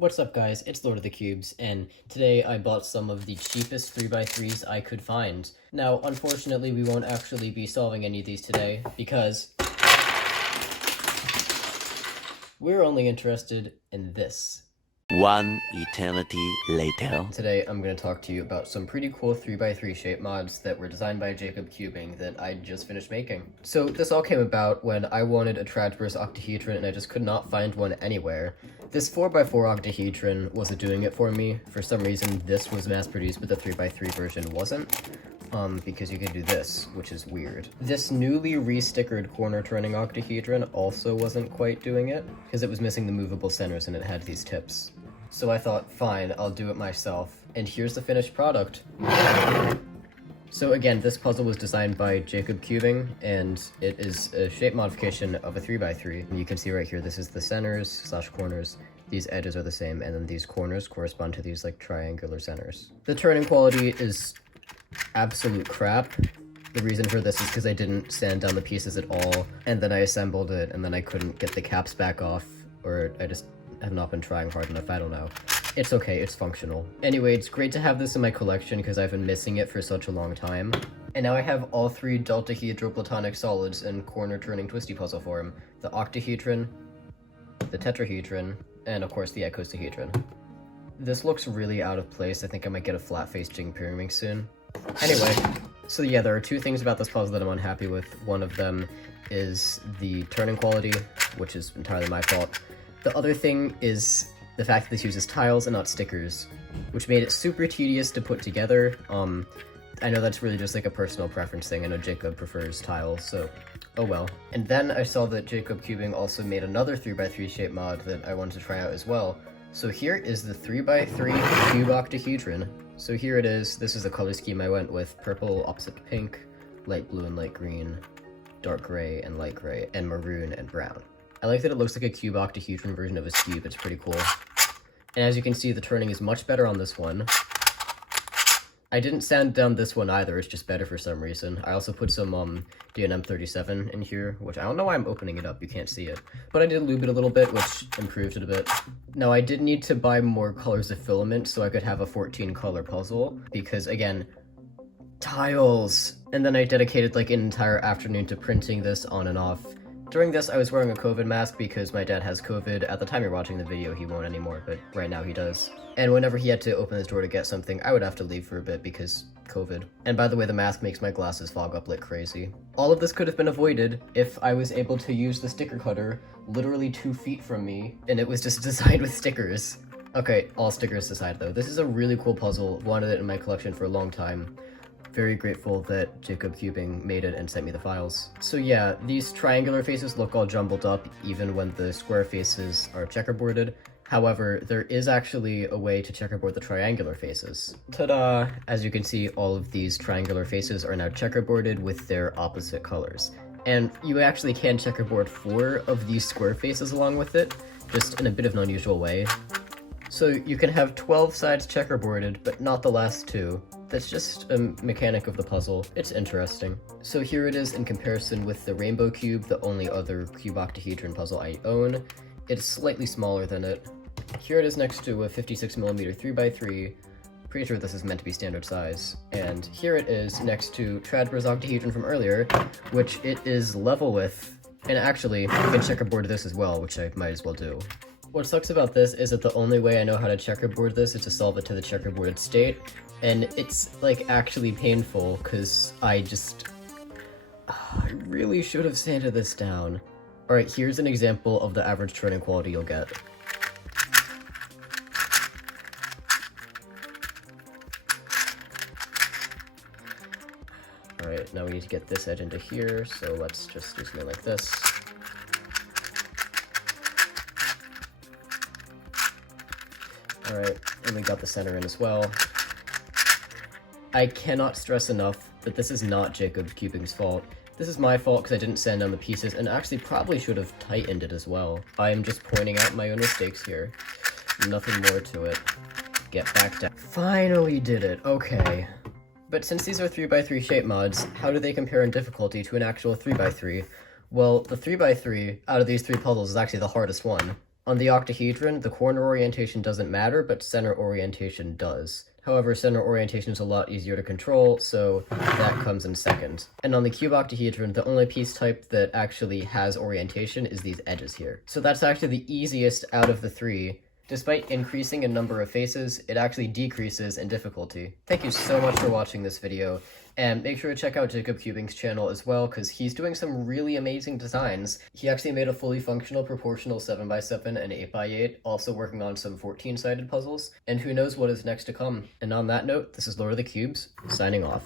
What's up guys, it's Lord of the Cubes, and today I bought some of the cheapest 3x3s I could find. Now, unfortunately, we won't actually be solving any of these today, because we're only interested in this. One eternity later. Today, I'm going to talk to you about some pretty cool 3x3 shape mods that were designed by Jacob Cubing that I just finished making. So this all came about when I wanted a Trajber's Octahedron and I just could not find one anywhere. This 4x4 Octahedron wasn't doing it for me. For some reason, this was mass-produced, but the 3x3 version wasn't. Because you could do this, which is weird. This newly re-stickered corner-turning Octahedron also wasn't quite doing it, because it was missing the movable centers and it had these tips. So I thought, fine, I'll do it myself. And here's the finished product. So again, this puzzle was designed by Jacob Cubing, and it is a shape modification of a 3x3. And you can see right here, this is the centers / corners. These edges are the same, and then these corners correspond to these like triangular centers. The turning quality is absolute crap. The reason for this is because I didn't sand down the pieces at all, and then I assembled it, and then I couldn't get the caps back off, or I just have not been trying hard enough, I don't know. It's okay, it's functional. Anyway, it's great to have this in my collection because I've been missing it for such a long time. And now I have all three deltahedroplatonic solids in corner-turning twisty puzzle form. The octahedron, the tetrahedron, and of course the icosahedron. This looks really out of place. I think I might get a flat-faced Jing pyramid soon. Anyway, so yeah, there are two things about this puzzle that I'm unhappy with. One of them is the turning quality, which is entirely my fault. The other thing is the fact that this uses tiles and not stickers, which made it super tedious to put together. I know that's really just like a personal preference thing. I know Jacob prefers tiles, so oh well. And then I saw that Jacob Cubing also made another 3x3 shape mod that I wanted to try out as well. So here is the 3x3 Cuboctahedron. So here it is. This is the color scheme I went with: purple opposite to pink, light blue and light green, dark gray and light gray, and maroon and brown. I like that it looks like a Cuboctahedron version of a cube. It's pretty cool. And as you can see, the turning is much better on this one. I didn't sand down this one either, it's just better for some reason. I also put some D&M 37 in here, which I don't know why I'm opening it up, you can't see it. But I did lube it a little bit, which improved it a bit. Now I did need to buy more colors of filament so I could have a 14 color puzzle, because again, tiles! And then I dedicated like an entire afternoon to printing this on and off. During this, I was wearing a COVID mask because my dad has COVID. At the time you're watching the video, he won't anymore, but right now he does. And whenever he had to open his door to get something, I would have to leave for a bit because COVID. And by the way, the mask makes my glasses fog up like crazy. All of this could have been avoided if I was able to use the sticker cutter literally 2 feet from me, and it was just designed with stickers. Okay, all stickers aside though, this is a really cool puzzle. Wanted it in my collection for a long time. Very grateful that Jacob Cubing made it and sent me the files. So yeah, these triangular faces look all jumbled up even when the square faces are checkerboarded. However, there is actually a way to checkerboard the triangular faces. Ta-da! As you can see, all of these triangular faces are now checkerboarded with their opposite colors. And you actually can checkerboard 4 of these square faces along with it, just in a bit of an unusual way. So you can have 12 sides checkerboarded, but not the last 2. That's just a mechanic of the puzzle. It's interesting. So here it is in comparison with the Rainbow Cube, the only other Cuboctahedron puzzle I own. It's slightly smaller than it. Here it is next to a 56mm 3x3. Pretty sure this is meant to be standard size. And here it is next to Trajber's Octahedron from earlier, which it is level with. And actually, you can checkerboard this as well, which I might as well do. What sucks about this is that the only way I know how to checkerboard this is to solve it to the checkerboarded state, and it's like actually painful because I really should have sanded this down. Alright, here's an example of the average turning quality you'll get. Alright, now we need to get this edge into here, so let's just do something like this. Alright, and we got the center in as well. I cannot stress enough that this is not Jacob Cubing's fault. This is my fault because I didn't sand down the pieces and actually probably should have tightened it as well. I am just pointing out my own mistakes here. Nothing more to it. Get back down. Finally did it, okay. But since these are 3x3 shape mods, how do they compare in difficulty to an actual 3x3? Well, the 3x3 out of these 3 puzzles is actually the hardest one. On the octahedron, the corner orientation doesn't matter, but center orientation does. However, center orientation is a lot easier to control, so that comes in second. And on the cuboctahedron, the only piece type that actually has orientation is these edges here. So that's actually the easiest out of the three. Despite increasing in number of faces, it actually decreases in difficulty. Thank you so much for watching this video, and make sure to check out Jacob Cubing's channel as well, because he's doing some really amazing designs. He actually made a fully functional proportional 7x7 and 8x8, also working on some 14-sided puzzles, and who knows what is next to come. And on that note, this is Lord of the Cubes, signing off.